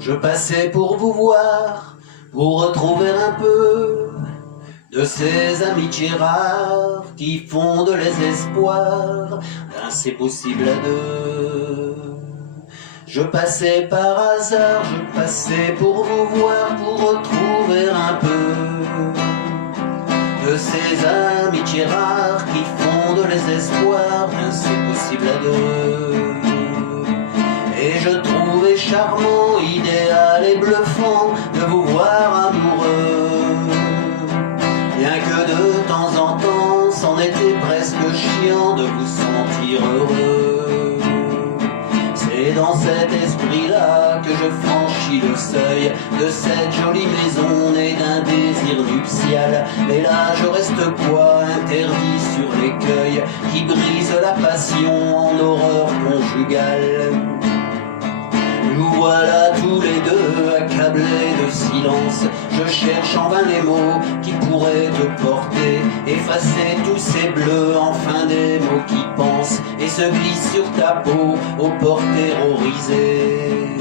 Je passais pour vous voir, pour retrouver un peu de ces amitiés rares qui fondent les espoirs d'un c'est possible à deux. Je passais par hasard, je passais pour vous voir, pour retrouver un peu de ces amitiés rares qui fondent les espoirs d'un c'est possible à deux. Et je trouvais charmant, idéal et bluffant de vous voir amoureux. Bien que de temps en temps, c'en était presque chiant de vous sentir heureux. C'est dans cet esprit-là que je franchis le seuil de cette jolie maison née d'un désir nuptial. Mais là je reste quoi, interdit sur l'écueil qui brise la passion en horreur conjugale. Nous voilà tous les deux accablés de silence. Je cherche en vain les mots qui pourraient te porter, effacer tous ces bleus, enfin des mots qui pensent et se glissent sur ta peau au port terrorisé.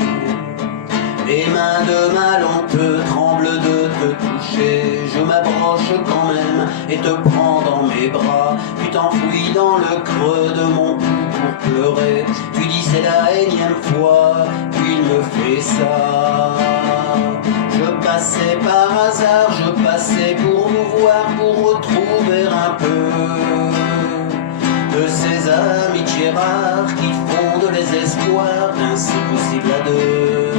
Les mains de malhonteux tremblent de te toucher. Je m'approche quand même et te prends dans mes bras. Tu t'enfouis dans le creux de mon cou pour pleurer. Tu dis c'est la énième fois qu'il me fait ça. Je passais par hasard, je passais pour vous voir, pour retrouver un peu de ces amitiés rares qui fondent les espoirs d'un c'est possible à deux.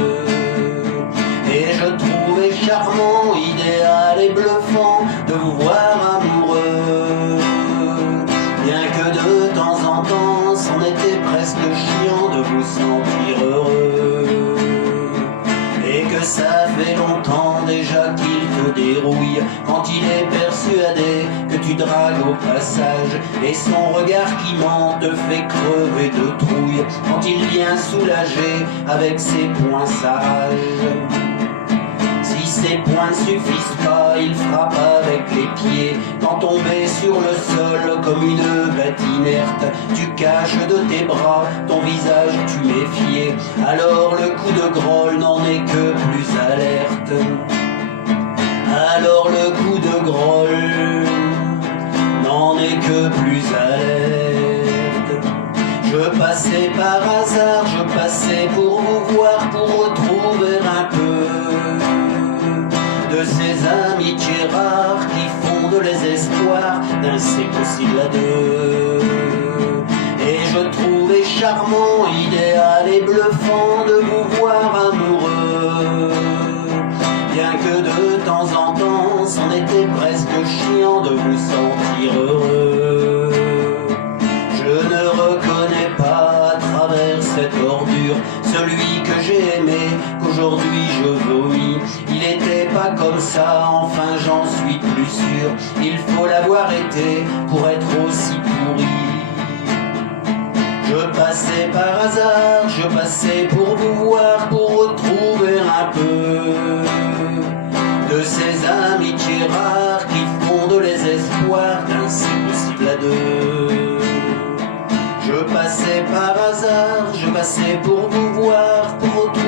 Et je trouvais charmant, idéal et bluffant de vous voir amoureux. Bien que de temps en temps, c'en était presque chiant de vous sentir heureux. Et que ça fait longtemps déjà qu'il te dérouille quand il est persuadé que tu dragues au passage. Et son regard qui ment te fait crever de trouille quand il vient soulager avec ses poings sages. Si ces poings ne suffisent pas, il frappe avec les pieds. Quand tombé sur le sol comme une bête inerte, tu caches de tes bras ton visage, tu méfiais. Alors le coup de grolle n'en est que plus alerte. Alors le coup de grolle n'en est que plus alerte. Je passais par hasard, je passais pour vous voir, pour retrouver un peu de ces amitiés rares qui fondent les espoirs d'un c'est possible à deux. Et je trouvais charmant, idéal et bluffant de vous voir amoureux. Bien que de temps en temps, c'en était presque chiant de vous sentir heureux. Je ne reconnais pas à travers cette ordure celui que j'ai aimé, qu'aujourd'hui je vomis. Il était pas comme ça, enfin j'en suis plus sûr. Il faut l'avoir été pour être aussi pourri. Je passais par hasard, je passais pour vous voir, pour retrouver un peu de ces amitiés rares qui fondent les espoirs d'un c'est possible à deux. Je passais par hasard, je passais pour vous voir, pour retrouver